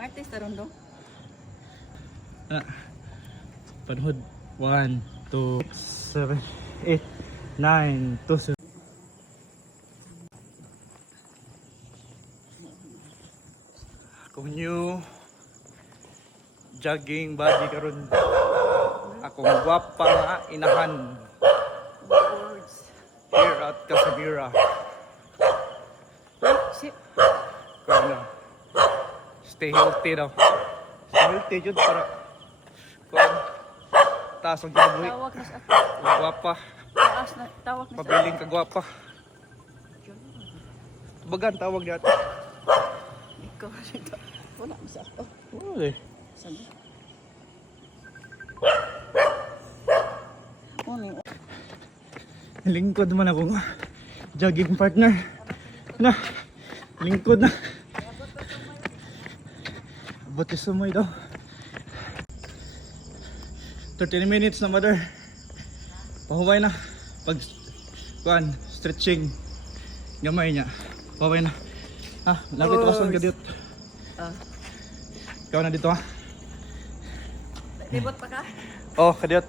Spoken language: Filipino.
Martes taron do. Panhod 1, 2, 7, 8, 9, 2, akong new jogging body karon. Akong gwapa nga inahan Words. here at Casimira. Sip. Kaya stay healthy daw. Stay healthy jud para kung taas ang kinabuhi. Tawag na sa Gwapa, taas na tawag na sa. pabiling ka gwapa. Bagan tawag niya ito. Ikaw dito. Wala mo sa ako. Uy. Sabi. Morning. Lingkod man akong jogging partner. Na, lingkod na. Abot yung sumoy daw. 30 minutes na mother. Pahuway na. Pag kuan, stretching. Gamay niya. Pahuway na. Ha, lapit wason ka dito. Ikaw na dito ha. Libot pa ka? Oh, kadiyot.